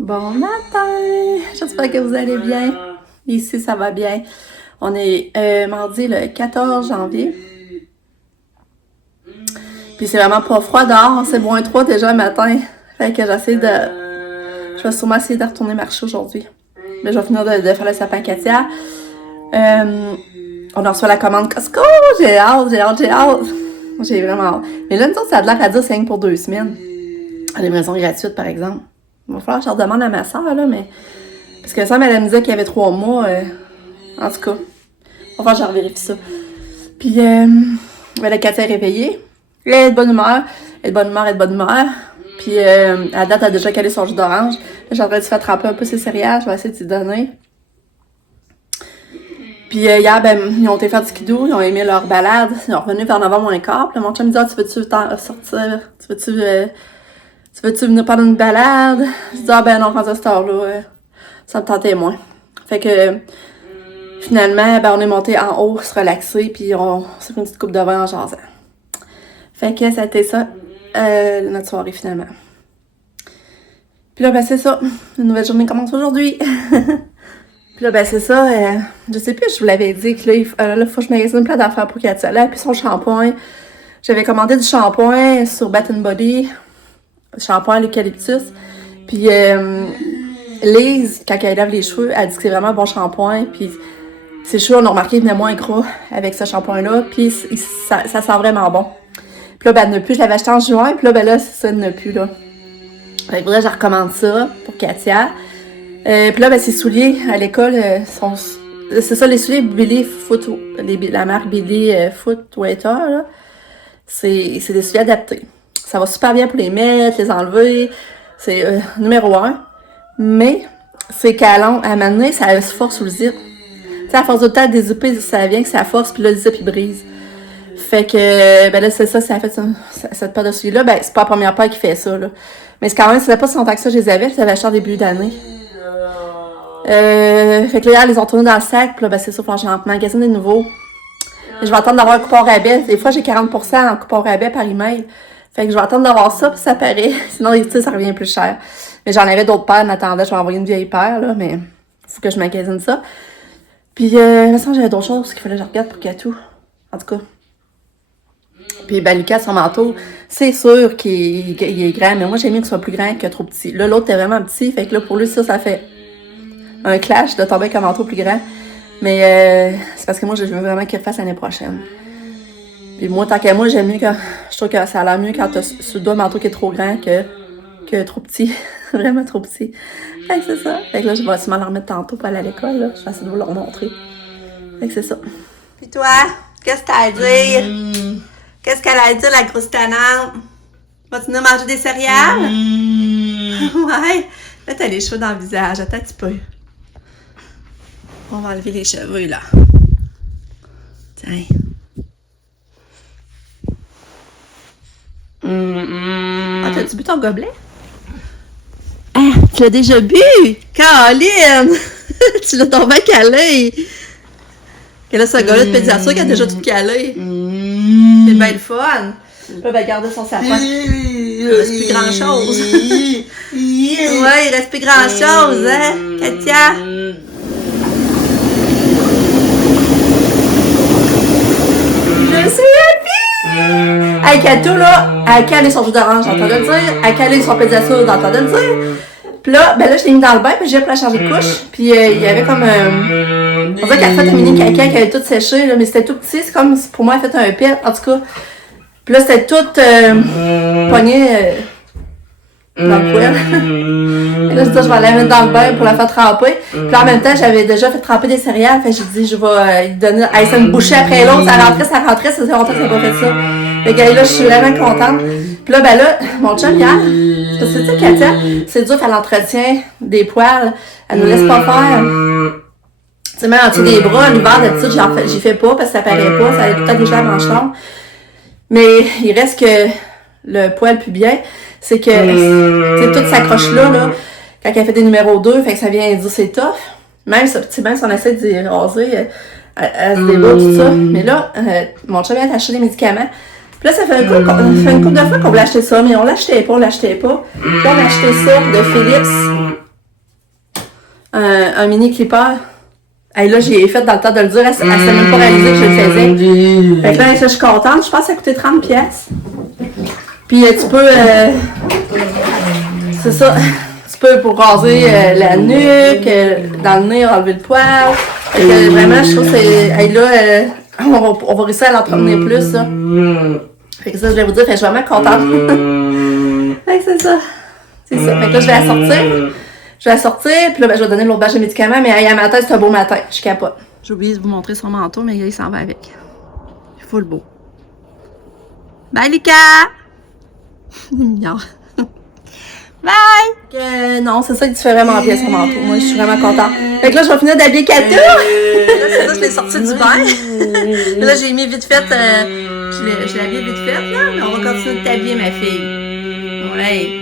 Bon matin! J'espère que vous allez bien. Ici, ça va bien. On est mardi le 14 janvier. Puis c'est vraiment pas froid dehors. C'est -3 déjà le matin. Fait que je vais sûrement essayer de retourner marcher aujourd'hui. Mais je vais finir de faire le sapin Katia. On reçoit la commande Costco. J'ai hâte. J'ai vraiment hâte. Mais là, nous autres, ça a l'air à dire c'est rien que pour 2 semaines. La livraison gratuite, par exemple. Il va falloir que je redemande à ma soeur, là, mais... Parce que ça, elle me disait qu'il y avait 3 mois. En tout cas, il va falloir que je revérifie ça. Puis, la Katia est réveillée. Elle est de bonne humeur. Puis, à date, elle a déjà calé son jus d'orange. Là, j'ai en train de se faire tremper un peu ses céréales. Je vais essayer de s'y donner. Puis, hier, ils ont été faire du skidoo. Ils ont aimé leur balade. Ils sont revenus vers 9h moins quart. Puis, mon chum me dit, tu veux-tu sortir? Tu veux-tu venir prendre une balade? Je dis, non, quand à cette heure-là, ça me tentait moins. Fait que, finalement, on est monté en haut, se relaxer, puis on s'est fait une petite coupe de vin en jasant. Fait que ça a été ça, notre soirée, finalement. Puis là, c'est ça. Une nouvelle journée commence aujourd'hui. Puis là, c'est ça. Je sais plus, je vous l'avais dit que là, il faut que je magasine plein d'affaires pour Katia. Là, puis son shampoing. J'avais commandé du shampoing sur Bath & Body. Shampoing à l'eucalyptus. Puis Lise, quand elle lave les cheveux, elle dit que c'est vraiment un bon shampoing. Puis ses cheveux, on a remarqué, ils venaient moins gras avec ce shampoing-là. Puis ça sent vraiment bon. Puis là, elle n'a plus. Je l'avais acheté en juin. Puis là, ça, elle n'a plus, là. Fait que là, je recommande ça pour Katia. Puis là, ses souliers à l'école sont... C'est ça, les souliers Billy Foot... la marque Billy Footwear, là. C'est des souliers adaptés. Ça va super bien pour les mettre, les enlever. C'est numéro 1. Mais c'est qu'à un moment donné, ça se force sous le zip. Tu sais, à force de temps de dézipper, ça vient que ça force, puis là, le zip, il brise. Fait que, là, c'est ça, ça a fait cette paire de souliers-là. C'est pas la première paire qui fait ça, là. Mais c'est quand même, ça fait pas si longtemps que ça, je les avais. Je les avais achetés en début d'année. Fait que là, ils les ont tournés dans le sac, puis là, c'est ça, faut que j'en magasine des nouveaux. Et je vais attendre d'avoir un coupon rabais. Des fois, j'ai 40% en coupon rabais par email. Fait que je vais attendre d'avoir ça, puis ça paraît. Sinon, tu sais, ça revient plus cher. Mais j'en avais d'autres paires, m'attendais, je vais envoyer une vieille paire, là, mais faut que je magasine ça. Puis, de toute façon, j'avais d'autres choses qu'il fallait que je regarde pour Katou. En tout cas. Puis, Lucas, son manteau, c'est sûr qu'il est grand, mais moi, j'aime mieux qu'il soit plus grand que trop petit. Là, l'autre était vraiment petit, fait que là, pour lui, ça fait un clash de tomber avec un manteau plus grand. Mais c'est parce que moi, je veux vraiment qu'il refasse l'année prochaine. Puis moi, tant qu'à moi, j'aime mieux quand... Je trouve que ça a l'air mieux quand t'as sur le dos un manteau qui est trop grand que trop petit. Vraiment trop petit. Fait que c'est ça. Fait que là, je vais sûrement le remettre tantôt pour aller à l'école, là. Je vais essayer de vous le remontrer. Fait que c'est ça. Puis toi, qu'est-ce que t'as à dire? Qu'est-ce qu'elle a à dire, la grosse tannante? Vas-tu venir manger des céréales? Ouais. Là, t'as les cheveux dans le visage. Attends un petit peu. On va enlever les cheveux, là. Tiens. Ah, t'as-tu bu ton gobelet? Ah, tu l'as déjà bu? Caroline! Tu l'as tombé calé! Quel est ce gars-là de pédiatrique qui a déjà tout calé? C'est bien le fun! Là, ben, garder son sapin. Il reste plus grand-chose. Ouais, il reste plus grand-chose, hein, Katia? Je suis happy! Hey, Kato, là, elle a calé son jus d'orange, j'entends de le dire. Elle a calé son pédiatrique, j'entends de le dire. Puis là, je l'ai mis dans le bain, puis j'ai appelé à changer de couche. Puis il y avait comme on dirait qu'elle a fait un mini caca qui avait tout séché, là, mais c'était tout petit. C'est comme si pour moi, elle a fait un pet, en tout cas. Puis là, c'était tout pogné dans le poêle. Et là, je dis, je vais aller la mettre dans le bain pour la faire tremper. Puis là, en même temps, j'avais déjà fait tremper des céréales. Fait que j'ai dit, je vais lui donner. Hey, ça me bouchait après l'autre, ça rentrait, ça fait longtemps que ça n'a pas fait ça. Fait que là, je suis vraiment contente. Puis là, mon chum, hier, parce que tu sais, Katia, c'est dur faire l'entretien des poils. Elle nous laisse pas faire. Tu sais, même en dessous des bras, l'hiver, d'habitude, j'y fais pas parce que ça paraît pas, ça a tout le temps des cheveux manches longues. Mais il reste que le poil pubien, c'est que, tu sais, tout s'accroche là, quand elle fait des numéros 2, fait que ça vient dire c'est tough. Même si on essaie d'y raser, elle se débat, tout ça. Mais là, mon chum vient acheter des médicaments. Puis là, ça fait une couple de fois qu'on voulait acheter ça, mais on l'achetait pas. Puis là, on a acheté ça de Philips. un mini clipper. Hey, là, j'ai fait dans le temps de le dire, elle s'est même pas réalisée que je le faisais. Fait que là, je suis contente. Je pense que ça a coûté 30 pièces. Puis tu peux... c'est ça. Tu peux pour raser la nuque, dans le nez, enlever le poil. Fait que vraiment, je trouve que c'est... Hey, là, on va réussir à l'entretenir plus, ça. Fait que ça, je vais vous dire, fait que je suis vraiment contente. Fait que c'est ça. C'est ça. Fait que là, je vais la sortir. Je vais la sortir, puis là, ben, je vais donner l'autre bâche de médicaments, mais à matin, c'est un beau matin. Je capote. J'ai oublié de vous montrer son manteau, mais il s'en va avec. Il faut le beau. Bye, Lika! Il est mignon. Bye! Non, c'est ça qui te fait vraiment bien, son manteau. Moi, je suis vraiment contente. Fait que là, je vais finir d'habiller Katou. Là, c'est ça, je l'ai sorti du bain. Là, j'ai mis vite fait. Je l'ai habillé vite fait, là. Mais on va continuer de t'habiller, ma fille. Ouais.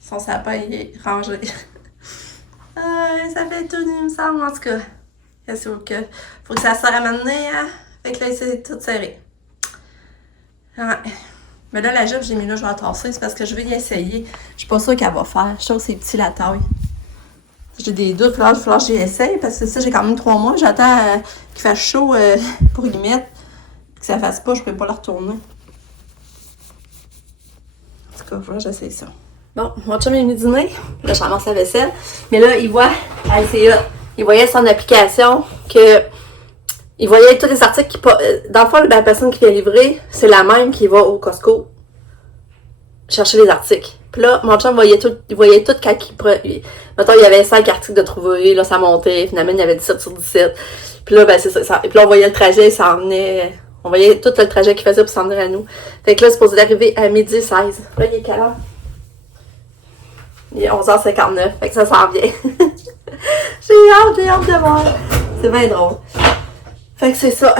Son sapin il est rangé. Ça fait tout, il me semble, en tout cas. Qu'est-ce que faut que ça serre à m'amener, hein? Fait que là, c'est tout serré. Ouais. Mais là, la jupe, j'ai mis là, je vais la tasser. C'est parce que je vais y essayer. Je suis pas sûre qu'elle va faire. Je trouve que c'est petit la taille. J'ai des doutes. Il va falloir que j'y essaye. Parce que ça, j'ai quand même 3 mois. J'attends qu'il fasse chaud pour y mettre. Que ça fasse pas, je peux pas la retourner. En tout cas, voilà, j'essaye ça. Bon, mon chum est venu dîner. Là, je ramasse la vaisselle. Mais là, il voit, c'est là, il voyait son application que il voyait tous les articles qui... Dans le fond, la personne qui vient livrer, c'est la même qui va au Costco chercher les articles. Puis là, mon chum il voyait tout quand mettons, il y avait 5 articles de trouver, là, ça montait. Finalement, il y avait 17 sur 17. Puis là, ben, c'est ça. Et puis là, on voyait le trajet, il s'en venait... On voyait tout le trajet qu'il faisait pour s'en venir à nous. Fait que là, c'est supposé d'arriver à 12h16. Là, il est quelle heure? Il est 11h59, fait que ça s'en vient. J'ai hâte de voir. C'est bien drôle. Fait que c'est ça.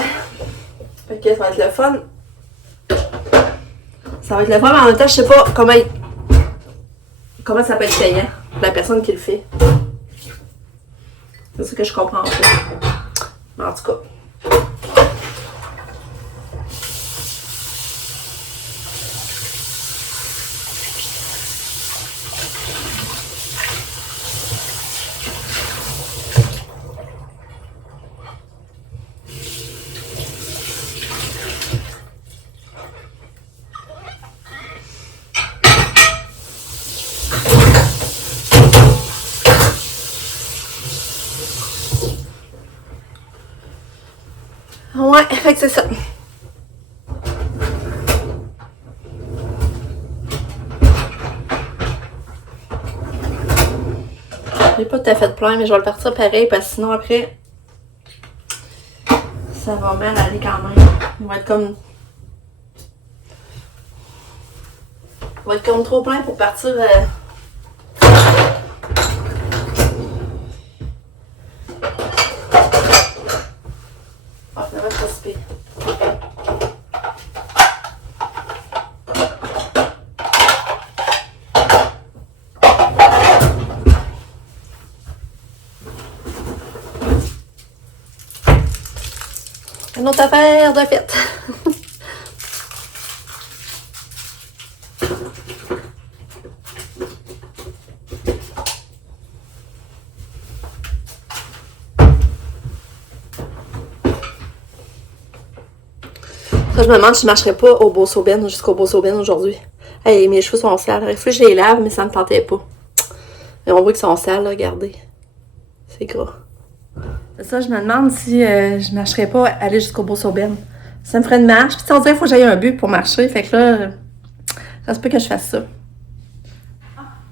Fait que ça va être le fun. Ça va être le fun, mais en même temps, je sais pas comment ça peut être payant pour la personne qui le fait. C'est ça que je comprends pas. Mais en tout cas. Ouais, fait que c'est ça. J'ai pas tout à fait plein, mais je vais le partir pareil parce que sinon après, ça va mal aller quand même. Il va être comme. Il va être comme trop plein pour partir. Ah, ça va être pas si pire. Une autre affaire de fête. Ça, je me demande si je marcherais pas au Beau-Sauben jusqu'au Beau-Sauben aujourd'hui. Hey, mes cheveux sont sales. Il faut que je les lave, mais ça me tentait pas. Et on voit qu'ils sont sales, là, regardez. C'est gras. C'est ça, je me demande si je marcherais pas aller jusqu'au Beau-Sauben. Ça me ferait une marche. Puis on dirait qu'il faut que j'aille un but pour marcher. Fait que là, ça se peut que je fasse ça.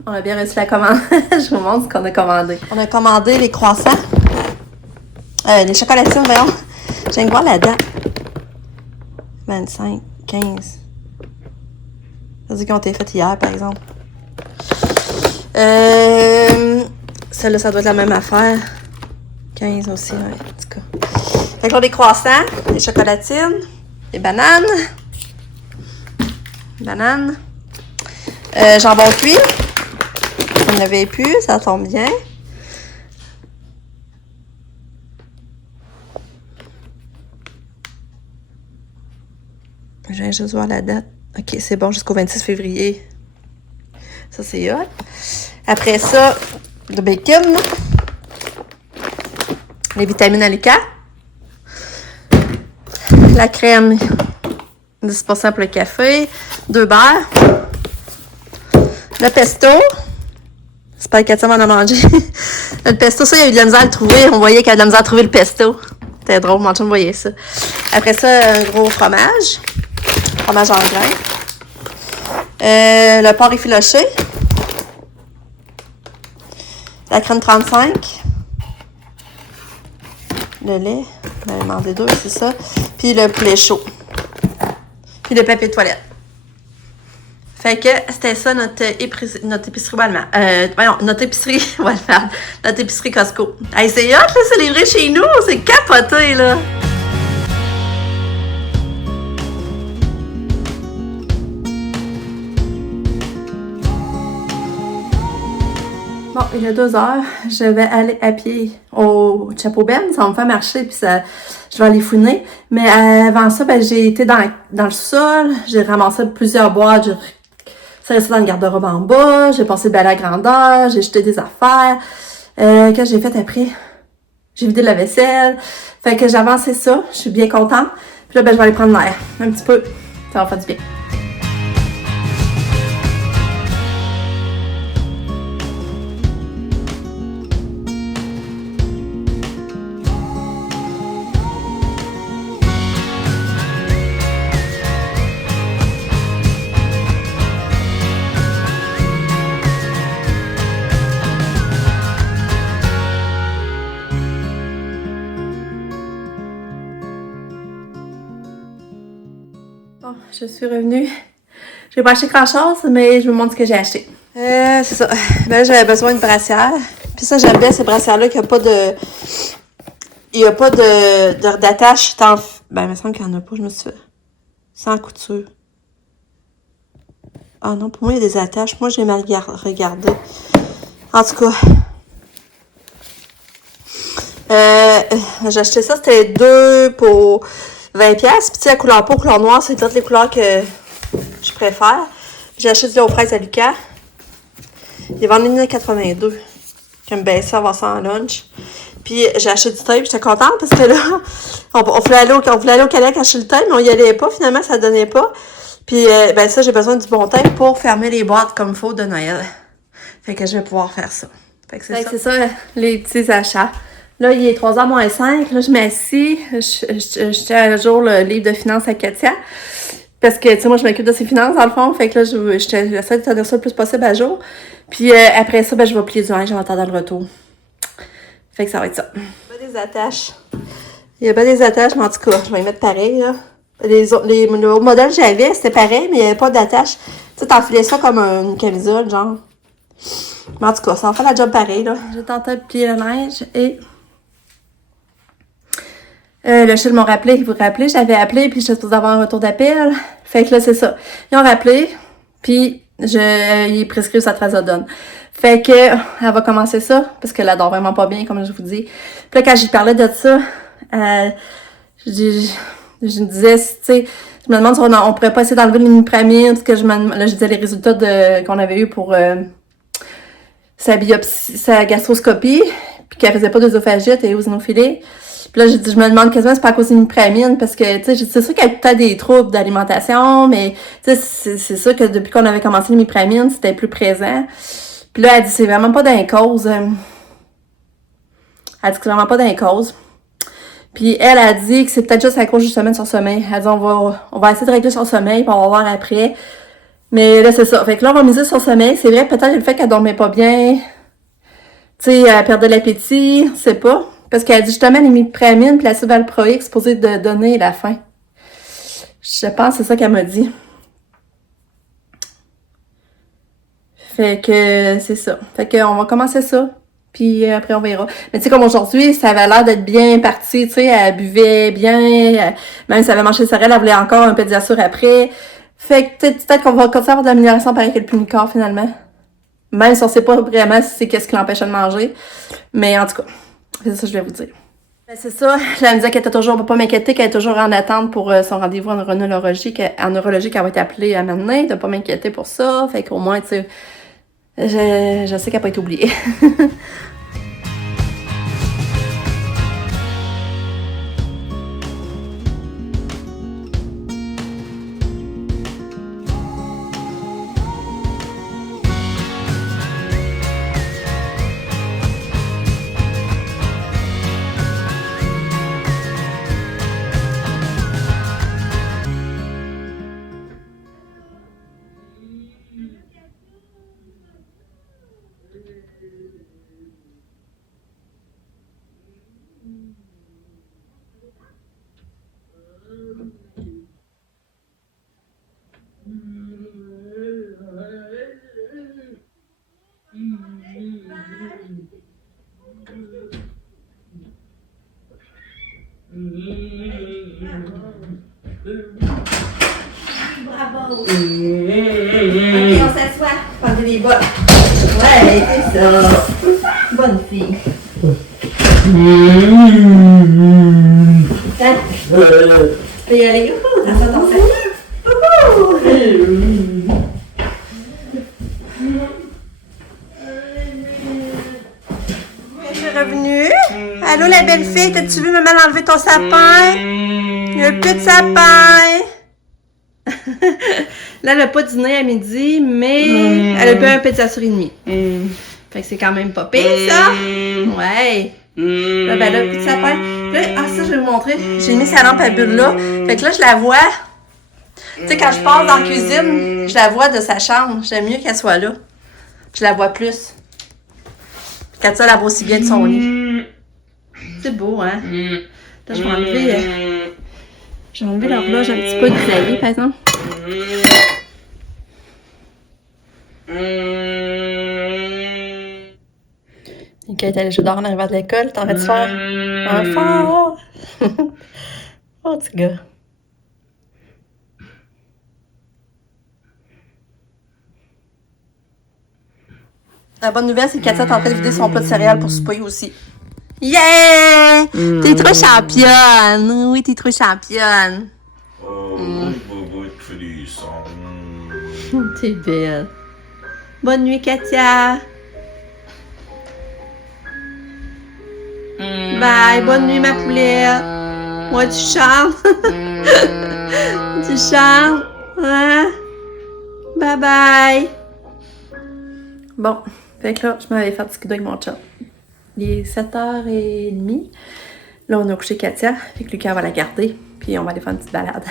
On a bien reçu la commande. Je vous montre ce qu'on a commandé. On a commandé les croissants. Les chocolatines, voyons. Je viens de voir la date. 25, 15. Ça veut dire qu'ils ont été faits hier, par exemple. Celle-là, ça doit être la même affaire. 15 aussi, ouais, en tout cas. Fait que là, des croissants, des chocolatines, des bananes. Bananes. Jambon cuit. On n'avait plus, ça tombe bien. Je viens juste voir la date. Ok, c'est bon, jusqu'au 26 février. Ça, c'est hot. Après ça, le bacon. Les vitamines Alika. La crème 10% pour le café. 2 beurres. Le pesto. J'espère qu'Atia m'en a mangé. Le pesto, ça, il y a eu de la misère à le trouver. On voyait qu'il y a de la misère à trouver le pesto. C'était drôle, mon chum voyait ça. Après ça, un gros fromage. Fromage en grain. Le porc effiloché. La crème 35. Le lait. On avait demandé 2, c'est ça. Puis le poulet chaud. Puis le papier de toilette. Fait que c'était ça notre épicerie Walmart. Voyons, notre épicerie Walmart. Notre épicerie Costco. Hey, c'est hot, là, c'est livré chez nous. C'est capoté, là. Bon, il est 2h. Je vais aller à pied au Chapeau Ben. Ça va me faire marcher, puis ça, je vais aller fouiner. Mais avant ça, ben, j'ai été dans le sol. J'ai ramassé plusieurs boîtes. J'ai resté dans le garde-robe en bas. J'ai passé le balai à grandeur. J'ai jeté des affaires. Qu'est-ce que j'ai fait après? J'ai vidé la vaisselle. Fait que j'ai avancé ça. Je suis bien contente. Puis là, ben, je vais aller prendre l'air. Un petit peu. Ça va faire du bien. Bon, je suis revenue. J'ai pas acheté grand-chose, mais je vous montre ce que j'ai acheté. C'est ça. Ben, j'avais besoin de brassière. Puis ça, j'aime bien ces brassières-là qu'il n'y a pas de... Il n'y a pas d'attache. Ben, il me semble qu'il n'y en a pas, je me suis fait. Sans couture. Ah non, pour moi, il y a des attaches. Moi, j'ai mal regardé. En tout cas. J'ai acheté ça, c'était 2 pour 20$. Puis tu sais, la couleur peau, couleur noire, c'est toutes les couleurs que je préfère. J'ai acheté du lait aux fraises à Lucas. Il est vendu 1,82$. J'aime bien ça, avoir ça en lunch. Puis j'ai acheté du tape, j'étais contente parce que là, on voulait aller au Calac acheter le tape, mais on y allait pas, finalement, ça donnait pas. Puis ben ça, j'ai besoin du bon tape pour fermer les boîtes comme il faut de Noël. Fait que je vais pouvoir faire ça. Fait que c'est ça les petits achats. Là, il est 3h moins 5. Là, je m'assis. Je tiens à jour le livre de finances à Katia. Parce que, tu sais, moi, je m'occupe de ses finances, dans le fond. Fait que là, j'essaie de tenir ça le plus possible à jour. Puis après ça, ben, je vais plier du linge en attendant le retour. Fait que ça va être ça. Il y a pas des attaches. Il y a pas des attaches, mais en tout cas, je vais les mettre pareil, là. Le autres modèles que j'avais, c'était pareil, mais il n'y avait pas d'attache. Tu sais, t'enfilais ça comme une camisole, genre. Mais en tout cas, ça va faire la job pareil, là. J'ai tenté de plier le linge et... le chien m'ont rappelé, vous vous rappelez, j'avais appelé, puis j'étais supposée avoir un retour d'appel. Fait que là, c'est ça. Ils ont rappelé, puis ils prescrivent sa trazodone. Fait que, elle va commencer ça, parce qu'elle adore vraiment pas bien, comme je vous dis. Puis là, quand j'y parlais de ça, je disais, tu sais, je me demande si on pourrait pas essayer d'enlever l'imipramide, parce que là, je disais les résultats qu'on avait eu pour sa biopsie, sa gastroscopie, puis qu'elle faisait pas d'œsophagite et eosinophilie. Puis là, je me demande quasiment si c'est pas à cause d'imipramine, parce que, tu sais, c'est sûr qu'elle a peut-être des troubles d'alimentation, mais, tu sais, c'est sûr que depuis qu'on avait commencé l'imipramine, c'était plus présent. Puis là, elle dit, c'est vraiment pas d'un cause. Elle dit que c'est vraiment pas d'un cause. Puis elle a dit que c'est peut-être juste à cause justement de son sommeil. Elle dit, on va essayer de régler son sommeil, puis on va voir après. Mais là, c'est ça. Fait que là, on va miser sur son sommeil. C'est vrai, peut-être le fait qu'elle dormait pas bien, tu sais, elle perdait l'appétit, je sais pas. Parce qu'elle dit justement l'imipramine puis l'acide valproïque supposé de donner la faim. Je pense que c'est ça qu'elle m'a dit. Fait que c'est ça. Fait qu'on va commencer ça. Puis après, on verra. Mais tu sais, comme aujourd'hui, ça avait l'air d'être bien parti. Tu sais, elle buvait bien. Même si elle avait mangé sa elle voulait encore un pédiasure après. Fait que peut-être qu'on va continuer à avoir de l'amélioration pareil que le Pulmicor finalement. Même si on sait pas vraiment si c'est qu'est-ce qui l'empêchait de manger. Mais en tout cas, c'est ça que je vais vous dire. Ben, c'est ça. Elle me disait qu'elle était toujours, on peut pas m'inquiéter, qu'elle est toujours en attente pour son rendez-vous en neurologie, qu'elle va être appelée à maintenant, de pas m'inquiéter pour ça. Fait qu'au moins, tu sais, je sais qu'elle n'a pas été oubliée. Bravo! Ok, on s'assoit. Prendre des bottes. Ouais, c'est ça. Bonne fille. Tiens. Tu peux y aller. Assois ton sac. Je suis revenue. Allô, la belle fille, t'as-tu vu maman enlever ton sapin? Il n'y a plus de sapin. Là, elle n'a pas dîné à midi, mais elle a bu un pédiasure et demi. Fait que c'est quand même pas pire, ça. Ouais. Là, ben là, plus de sapin. Là, ça, je vais vous montrer. J'ai mis sa lampe à bulle là. Fait que là, je la vois. Tu sais, quand je passe dans la cuisine, je la vois de sa chambre. J'aime mieux qu'elle soit là. Je la vois plus. Quand ça, elle la voit aussi bien de son lit. C'est beau, hein? Là, je vais enlever... Je vais enlever l'horloge un petit peu du clavier, par exemple. Ok, t'es allée jouer dehors en arrivant de l'école. T'en vas-tu faire un fort? Oh, petit gars. La bonne nouvelle, c'est que Katia est en train de vider son plat de céréales pour souper aussi. Yeah! T'es trop championne! Oui, t'es trop championne! T'es belle. Bonne nuit, Katia! Bye! Bonne nuit, ma poulette! Moi, tu chantes! Tu chantes! Hein? Bye bye! Bon, fait que là, je m'avais fait skido avec mon chat. Il est 7h30. Là, on a couché Katia, fait que Lucas va la garder, puis on va aller faire une petite balade.